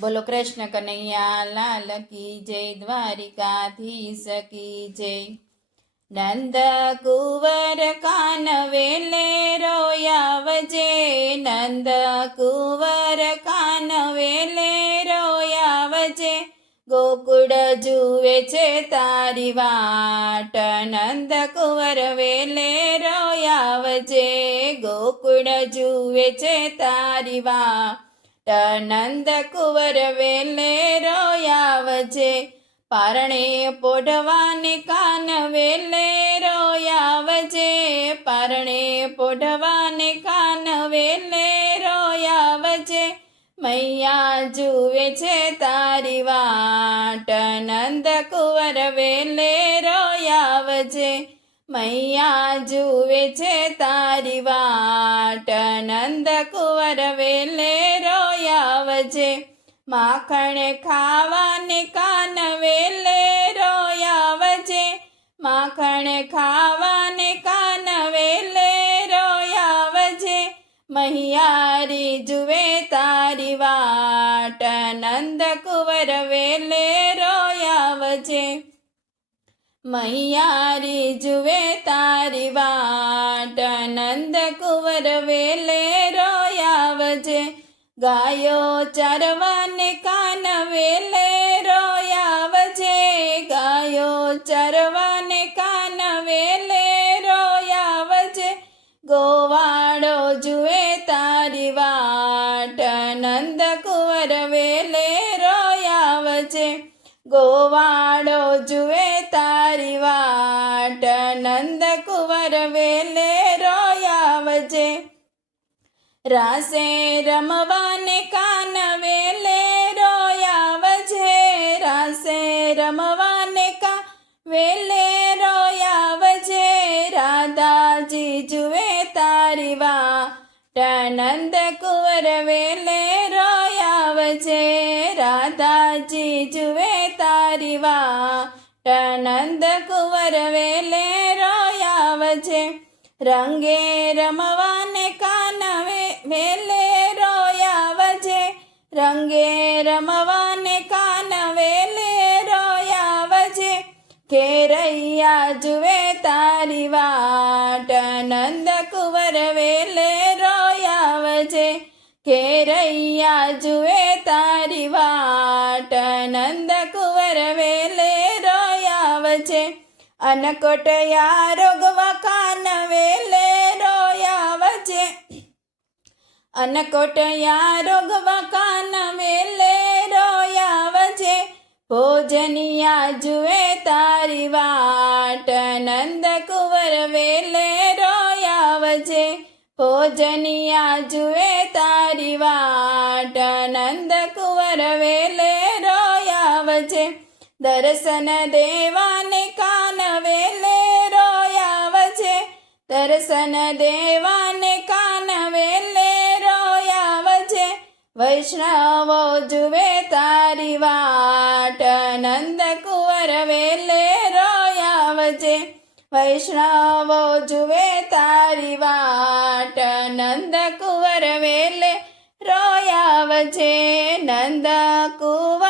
બોલો કૃષ્ણ કનૈયા, લાલ કી જય, દ્વારિકાધીશ કી જય. નંદ કુંવર કાન વેલે રોયાવજે નંદ કુંવર કાન વેલે રોયાવજે ગોકુળ જુએ છે તારી વાટ. નંદ કુંવર વેલે રોયાવજે ગોકુળ જુએ છે તારી વાટ. નંદ કુંવર વેલે રોયાવજે. પારણે પોઢવાને કાન વેલે રોયાવજે. પારણે પોઢવાને કાન વેલે રોયાવજે. મૈયા જુએ છે તારી વાટ નંદ કુંવર વેલે રોયાવજે. મૈયા જુએ છે તારી વાટ, નંદ કુંવર વેલે રોયાવજે માખણ ખાવાને કાન વેલે રોયાવજે માખણ ખાવાને કાન વેલે રોયાવજે મહિયારી જુએ તારી વાટ, નંદ કુંવર વેલે રોયાવજે મૈયારી જુએ તારી વાટ નંદ કુંવર વેલે રોયાવજે ગાયો ચરવાને કાન વેલે રોયાવજે ગાયો ચરવાને કાન વેલે રોયાવજે ગોવાળો જુએ તારી વાટ નંદ કુંવર વેલે રોયાવજે ગોવાળો જુએ નંદ કુંવર વેલે રોયાવજે. રાસે રમવાને કાન વેલે રોયાવજે. રાસે રમવાને કા વેલે રોયાવજે. રાધાજી જુએ તારી વાટ નંદ કુંવર વેલે રોયાવજે. રાધાજી જુએ તારી વાટ નંદ કુંવર રોયાવજે રંગે રમવાને કાન વેલે રોયાવજે. રંગે રમવાને કાન વેલે રોયાવજે. કેરૈયા જુએ તારી વાટ નંદ કુંવર વેલે રોયાવજે. કેરૈયા જુએ તારી વાટ અનકોટયા રોગવા કાન વેલે રોયાવજે. અનકોટયા રોગવા કાન વેલે રોયાવજે. ભોજનિયા જુએ તારી વાટ નંદ કુંવર વેલે રોયાવજે. ભોજનિયા જુએ તારી વાટ નંદ કુંવર વેલે રોયાવજે. દર્શન દેવાને કાન દર્શન દેવાને કાન વેલે રોયાવજે. વૈષ્ણવો જુવે તારી વાટ, નંદ કુંવર વેલે રોયાવજે. વૈષ્ણવો જુવે તારી વાટ, નંદ કુંવર વેલે રોયાવજે. નંદ કુંવર